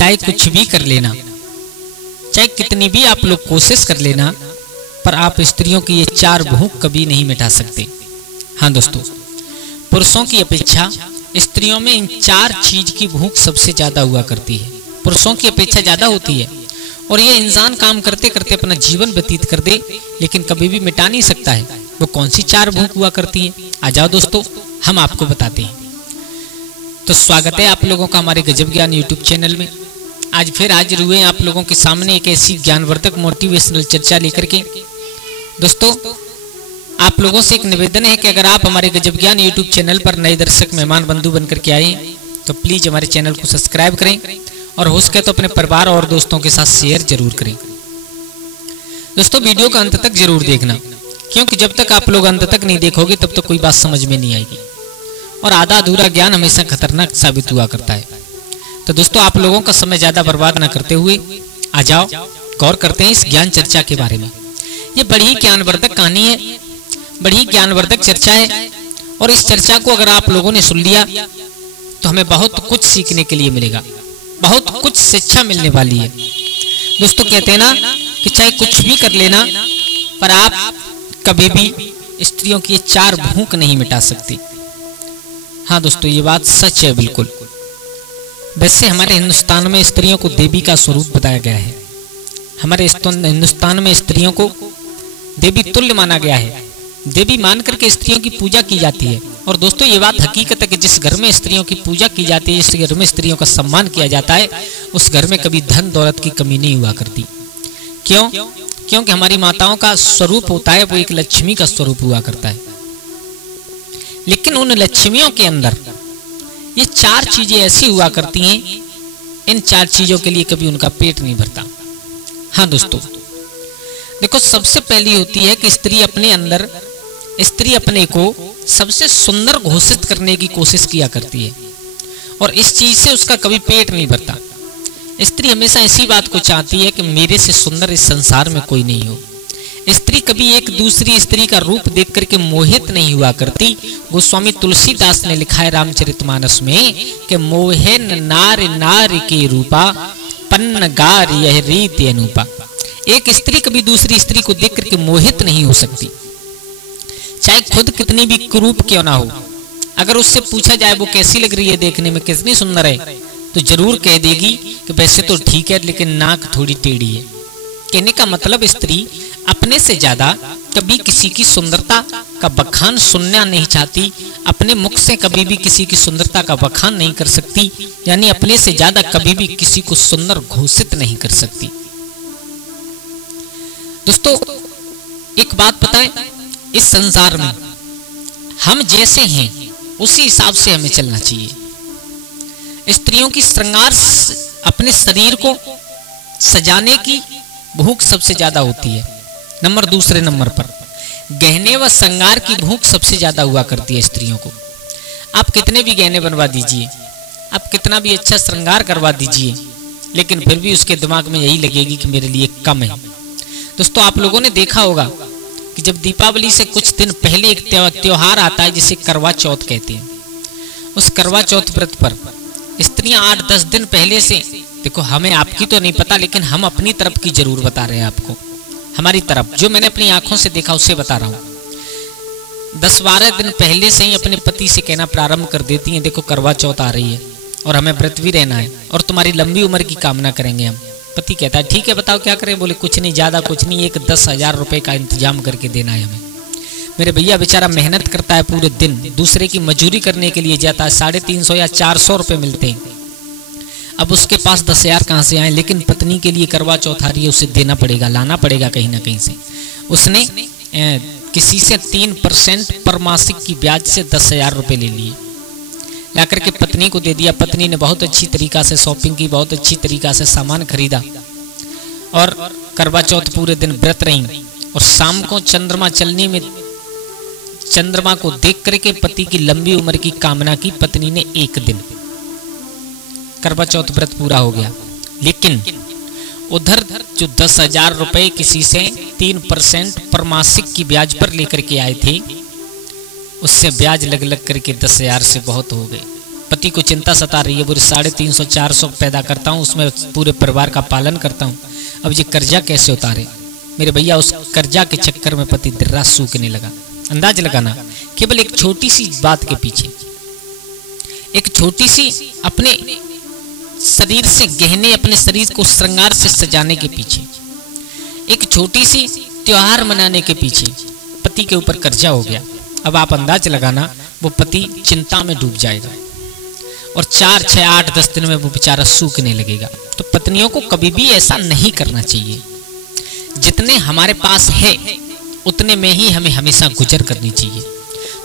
चाहे कुछ भी कर लेना, चाहे कितनी भी आप लोग कोशिश कर लेना, पर आप स्त्रियों की ये 4 भूख कभी नहीं मिटा सकते। हाँ दोस्तों, पुरुषों की अपेक्षा स्त्रियों में इन 4 चीज की भूख सबसे ज्यादा हुआ करती है। पुरुषों की अपेक्षा ज्यादा होती है और ये इंसान काम करते करते अपना जीवन व्यतीत कर दे, लेकिन कभी भी मिटा नहीं सकता है। वो कौन सी 4 भूख हुआ करती है? आ जाओ दोस्तों, हम आपको बताते हैं। तो स्वागत है आप लोगों का हमारे गजब ज्ञान यूट्यूब चैनल में। आज फिर हाजिर हुए हैं आप लोगों के सामने एक ऐसी ज्ञानवर्धक मोटिवेशनल चर्चा लेकर के। दोस्तों, आप लोगों से एक निवेदन है कि अगर आप हमारे गजब ज्ञान यूट्यूब चैनल पर नए दर्शक मेहमान बंधु बनकर के आए तो प्लीज हमारे चैनल को सब्सक्राइब करें और हो सके तो अपने परिवार और दोस्तों के साथ शेयर जरूर करें। दोस्तों, वीडियो का अंत तक जरूर देखना, क्योंकि जब तक आप लोग अंत तक नहीं देखोगे तब तक कोई बात समझ में नहीं आएगी और आधा अधूरा ज्ञान हमेशा खतरनाक साबित हुआ करता है। तो दोस्तों, आप लोगों का समय ज्यादा बर्बाद ना करते हुए आ जाओ गौर करते हैं इस ज्ञान चर्चा के बारे में। ये बड़ी ज्ञानवर्धक कहानी है, बड़ी ज्ञानवर्धक चर्चा है और इस चर्चा को अगर आप लोगों ने सुन लिया तो हमें बहुत कुछ सीखने के लिए मिलेगा, बहुत कुछ शिक्षा मिलने वाली है। दोस्तों, कहते हैं ना कि चाहे कुछ भी कर लेना, पर आप कभी भी स्त्रियों की 4 भूख नहीं मिटा सकते। हाँ दोस्तों, ये बात सच है बिल्कुल। वैसे हमारे हिंदुस्तान में स्त्रियों को देवी का स्वरूप बताया गया है। हमारे हिंदुस्तान में स्त्रियों को देवी तुल्य माना गया है। देवी मान करके स्त्रियों की पूजा की जाती है। और दोस्तों, ये बात हकीकत है कि जिस घर में स्त्रियों की पूजा की जाती है, जिस घर में स्त्रियों का सम्मान किया जाता है, उस घर में कभी धन दौलत की कमी नहीं हुआ करती। क्यों? क्योंकि हमारी माताओं का स्वरूप होता है वो एक लक्ष्मी का स्वरूप हुआ करता है। लेकिन उन लक्ष्मियों के अंदर ये 4 चीजें ऐसी हुआ करती हैं, इन 4 चीजों के लिए कभी उनका पेट नहीं भरता। हाँ दोस्तों, देखो, सबसे पहली होती है कि स्त्री अपने को सबसे सुंदर घोषित करने की कोशिश किया करती है और इस चीज से उसका कभी पेट नहीं भरता। स्त्री हमेशा इसी बात को चाहती है कि मेरे से सुंदर इस संसार में कोई नहीं हो। स्त्री कभी एक दूसरी स्त्री का रूप देख करके मोहित नहीं हुआ करती। गोस्वामी तुलसीदास ने लिखा है रामचरितमानस में कि मोहे नार नार के रूपा पन्न गार यह रीति अनुपा। एक स्त्री कभी दूसरी स्त्री को देख करके मोहित नहीं हो सकती, चाहे खुद कितनी भी कुरूप क्यों ना हो। अगर उससे पूछा जाए वो कैसी लग रही है, देखने में कितनी सुंदर है, तो जरूर कह देगी कि वैसे तो ठीक है लेकिन नाक थोड़ी टेढ़ी है। कहने का मतलब स्त्री अपने से ज्यादा कभी किसी की सुंदरता का बखान सुनना नहीं चाहती, अपने मुख से कभी भी किसी की सुंदरता का बखान नहीं कर सकती, यानी अपने से ज्यादा कभी भी किसी को सुंदर घोषित नहीं कर सकती। दोस्तों, एक बात पता है, इस संसार में हम जैसे हैं उसी हिसाब से हमें चलना चाहिए। स्त्रियों की श्रृंगार अपने शरीर को सजाने की भूख सबसे ज्यादा होती है। दूसरे नंबर पर गहने व श्रृंगार की भूख सबसे ज्यादा हुआ करती है स्त्रियों को। आप कितने भी गहने बनवा दीजिए, आप कितना भी अच्छा श्रृंगार करवा दीजिए, लेकिन फिर भी उसके दिमाग में यही लगेगी कि मेरे लिए कम है। दोस्तों, आप लोगों ने देखा होगा कि जब दीपावली से कुछ दिन पहले एक त्योहार आता है जिसे करवा चौथ कहते हैं। उस करवा चौथ व्रत पर स्त्रियां 8-10 दिन पहले से, देखो हमें आपकी तो नहीं पता, लेकिन हम अपनी तरफ की जरूर बता रहे हैं आपको। हमारी तरफ जो मैंने अपनी आंखों से देखा उससे बता रहा हूँ। 10-12 दिन पहले से ही अपने पति से कहना प्रारंभ कर देती हैं, देखो करवा चौथ आ रही है और हमें व्रत भी रहना है और तुम्हारी लंबी उम्र की कामना करेंगे हम। पति कहता है ठीक है बताओ क्या करें। बोले कुछ नहीं, ज्यादा कुछ नहीं, एक 10,000 रुपए का इंतजाम करके देना है हमें। मेरे भैया बेचारा मेहनत करता है पूरे दिन, दूसरे की मजूरी करने के लिए जाता है, 350 या 400 रुपए मिलते हैं। अब उसके पास 10,000 कहाँ से आए, लेकिन पत्नी के लिए करवा चौथ आ रही है, उसे देना पड़ेगा, लाना पड़ेगा कहीं ना कहीं से। उसने किसी से 3% पर मासिक की ब्याज से 10,000 रुपए ले लिए, ला करके पत्नी को दे दिया। पत्नी ने बहुत अच्छी तरीका से शॉपिंग की, बहुत अच्छी तरीका से सामान खरीदा और करवा चौथ पूरे दिन व्रत रही। और शाम को चंद्रमा चलने में चंद्रमा को देख करके पति की लंबी उम्र की कामना की पत्नी ने। एक दिन करवा चौथ व्रत पूरा हो गया, लेकिन उधर जो 10,000 रुपए किसी से 3% पर मासिक की ब्याज पर लेकर के आए थे, उससे ब्याज लग लग करके 10,000 से बहुत हो गए। पति को चिंता सता रही है, पूरे 350 400 पैदा करता हूँ, उसमें पूरे परिवार का पालन करता हूँ, अब ये कर्जा कैसे उतारे। मेरे भैया उस कर्जा के चक्कर में पति दिन रात सूखने लगा। अंदाज लगाना, केवल एक छोटी सी बात के पीछे, एक छोटी सी अपने शरीर से गहने, अपने शरीर को श्रृंगार से सजाने के पीछे, एक छोटी सी त्योहार मनाने के पीछे पति के ऊपर कर्जा हो गया। अब आप अंदाज लगाना वो पति चिंता में डूब जाएगा और 4 6 8 10 दिन में वो बेचारा सूखने लगेगा। तो पत्नियों को कभी भी ऐसा नहीं करना चाहिए। जितने हमारे पास है उतने में ही हमें हमेशा गुजर करनी चाहिए।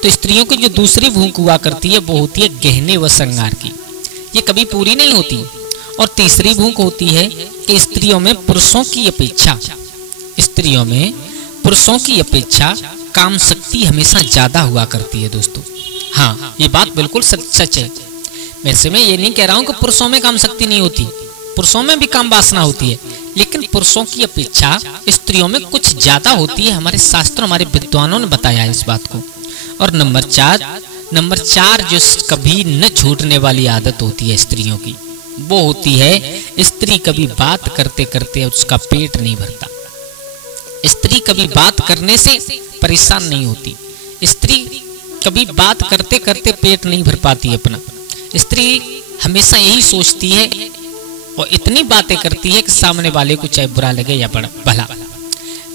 तो स्त्रियों की जो दूसरी भूख हुआ करती है वो होती है गहने व श्रृंगार की, ये कभी पूरी नहीं होती। और तीसरी भूख होती है कि स्त्रियों में पुरुषों की अपेक्षा, स्त्रियों में पुरुषों की अपेक्षा काम शक्ति हमेशा ज्यादा हुआ करती है दोस्तों। हाँ, ये बात बिल्कुल सच है। वैसे मैं ये नहीं कह रहा हूँ कि पुरुषों में काम शक्ति नहीं होती, पुरुषों में भी काम वासना होती है, लेकिन पुरुषों की अपेक्षा स्त्रियों में कुछ ज्यादा होती है। हमारे शास्त्रों, हमारे विद्वानों ने बताया है इस बात को। और नंबर 4 जो कभी न छूटने वाली आदत होती है स्त्रियों की, वो होती है स्त्री कभी बात करते करते उसका पेट नहीं भरता। स्त्री कभी बात करने से परेशान नहीं होती, स्त्री कभी बात करते करते पेट नहीं भर पाती अपना। स्त्री हमेशा यही सोचती है और इतनी बातें करती है कि सामने वाले को चाहे बुरा लगे या भला।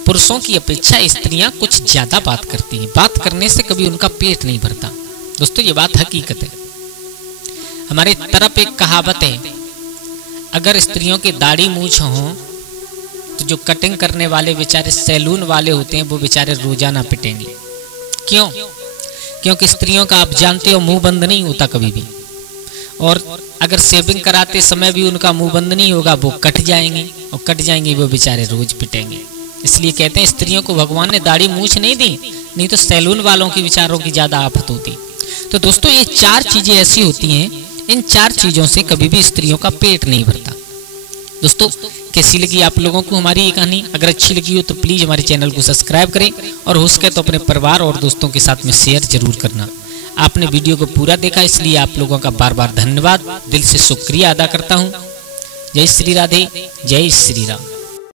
पुरुषों की अपेक्षा स्त्रियां कुछ ज्यादा बात करती हैं, बात करने से कभी उनका पेट नहीं भरता। दोस्तों ये बात हकीकत है। हमारे तरफ एक कहावत है, अगर स्त्रियों की दाढ़ी मूछ हो तो जो कटिंग करने वाले बेचारे सैलून वाले होते हैं वो बेचारे रोजाना पिटेंगे। क्यों? क्योंकि स्त्रियों का आप जानते हो मुंह बंद नहीं होता कभी भी, और अगर शेविंग कराते समय भी उनका मुंह बंद नहीं होगा, वो कट जाएंगे, और कट जाएंगे वो बेचारे रोज पिटेंगे। इसलिए कहते हैं स्त्रियों को भगवान ने दाढ़ी मूछ नहीं दी, नहीं तो सैलून वालों की विचारों की ज्यादा आफत होती। तो दोस्तों ये 4 चीजें ऐसी होती हैं, इन 4 चीजों से कभी भी स्त्रियों का पेट नहीं भरता। दोस्तों कैसी लगी आप लोगों को हमारी ये कहानी? अगर अच्छी लगी हो तो प्लीज हमारे चैनल को सब्सक्राइब करें और हो सके तो अपने परिवार और दोस्तों के साथ में शेयर जरूर करना। आपने वीडियो को पूरा देखा इसलिए आप लोगों का बार बार धन्यवाद, दिल से शुक्रिया अदा करता हूँ। जय श्री राधे, जय श्री राम।